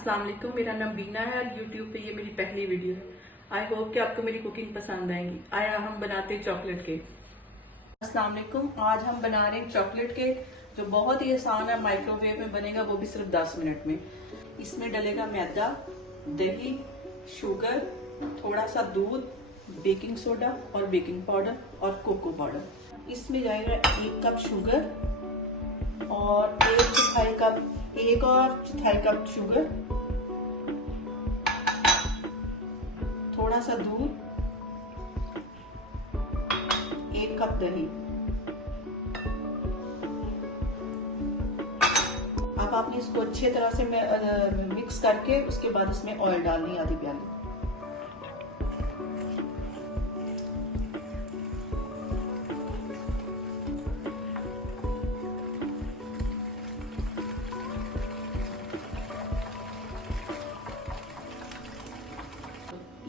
अस्सलाम वालेकुम, मेरा नाम बीना है और यूट्यूब पे ये मेरी पहली वीडियो है। आई होप कि आपको मेरी कुकिंग पसंद आएगी। आया हम बनाते हैं चॉकलेट केक। अस्सलाम वालेकुम, आज हम बना रहे हैं चॉकलेट केक जो बहुत ही आसान है, माइक्रोवेव में बनेगा, वो भी सिर्फ 10 मिनट में। इसमें डलेगा मैदा, दही, शुगर, थोड़ा सा दूध, बेकिंग सोडा और बेकिंग पाउडर और कोको पाउडर। इसमें जाएगा 1 कप शुगर और 1 और चौथाई कप शुगर, थोड़ा सा दूध, 1 कप दही। अब आपने इसको अच्छे तरह से मिक्स करके उसके बाद इसमें ऑयल डालनी आधी प्याली।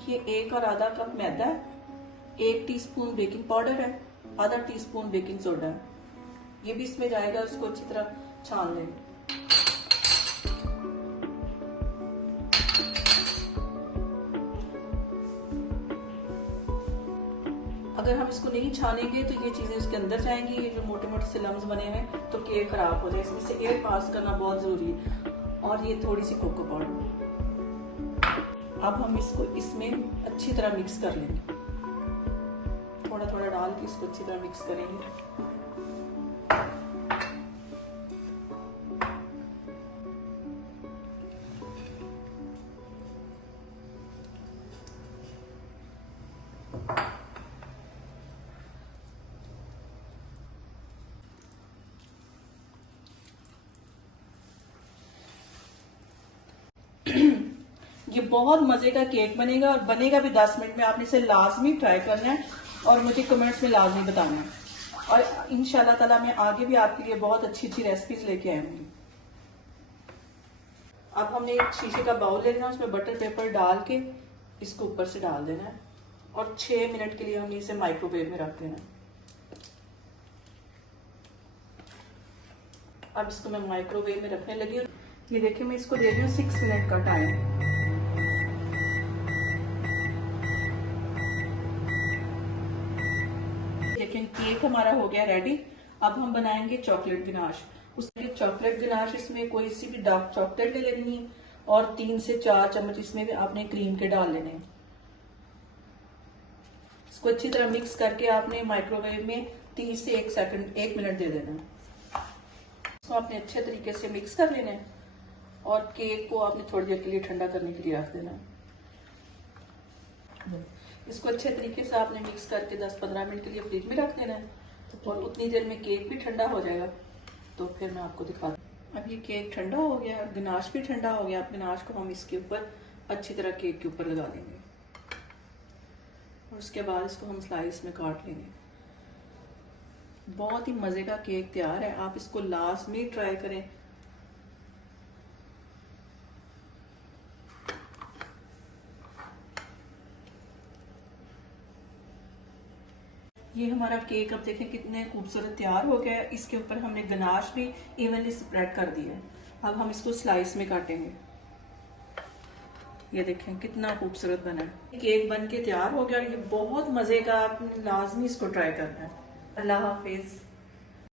ये 1 और आधा कप मैदा है, 1 टीस्पून बेकिंग पाउडर है, आधा टीस्पून बेकिंग सोडा है। ये भी इसमें जाएगा, उसको अच्छी तरह छान लेंगे। अगर हम इसको नहीं छानेंगे तो ये चीजें इसके अंदर जाएंगी, ये जो मोटे मोटे से लम्स बने हुए हैं, तो केक खराब हो जाए। इसमें से एयर पास करना बहुत जरूरी है। और ये थोड़ी सी कोको पाउडर। अब हम इसको इसमें अच्छी तरह मिक्स कर लेंगे, थोड़ा थोड़ा डाल के इसको अच्छी तरह मिक्स करेंगे। ये बहुत मजे का केक बनेगा और बनेगा भी 10 मिनट में। आपने इसे लाजमी ट्राई करना है और मुझे कमेंट्स में लाजमी बताना है। और इंशाल्लाह ताला मैं आगे भी आपके लिए बहुत अच्छी अच्छी रेसिपीज लेके आऊंगी। अब हमने एक शीशे का बाउल ले लेना, उसमें बटर पेपर डाल के इसको ऊपर से डाल देना है और 6 मिनट के लिए हमने इसे माइक्रोवेव में रख देना है। अब इसको मैं माइक्रोवेव में रखने लगी हूँ। ये देखिए, मैं इसको दे रही हूँ 6 मिनट का टाइम। लेकिन केक हमारा हो गया रेडी। अब हम बनाएंगे चॉकलेट गनाश। उसके चॉकलेट गनाश, इसमें कोई सी भी डार्क चॉकलेट ले लेनी है और 3 से 4 चम्मच इसमें भी आपने क्रीम के डाल लेने हैं। इसको अच्छी तरह मिक्स करके आपने माइक्रोवेव में 30 से 1 मिनट दे देना है। इसको आपने अच्छे तरीके से मिक्स कर लेना है और केक को आपने थोड़ी देर के लिए ठंडा करने के लिए रख देना है। इसको अच्छे तरीके से आपने मिक्स करके 10-15 मिनट के लिए फ्रिज में रख देना है और उतनी देर में केक भी ठंडा हो जाएगा। तो फिर मैं आपको दिखा दूँ। अब ये केक ठंडा हो गया, गनाश भी ठंडा हो गया। अब गनाश को हम इसके ऊपर अच्छी तरह केक के ऊपर लगा देंगे और उसके बाद इसको हम स्लाइस में काट लेंगे। बहुत ही मजे का केक तैयार है, आप इसको लाजमी ट्राई करें। ये हमारा केक अब देखें कितने खूबसूरत तैयार हो गया है। इसके ऊपर हमने गनाश भी इवनली स्प्रेड कर दिया है। अब हम इसको स्लाइस में काटेंगे। ये देखें कितना खूबसूरत बना है। केक बन के तैयार हो गया। ये बहुत मजे का, आपने लाजमी इसको ट्राई करना है। अल्लाह हाफिज।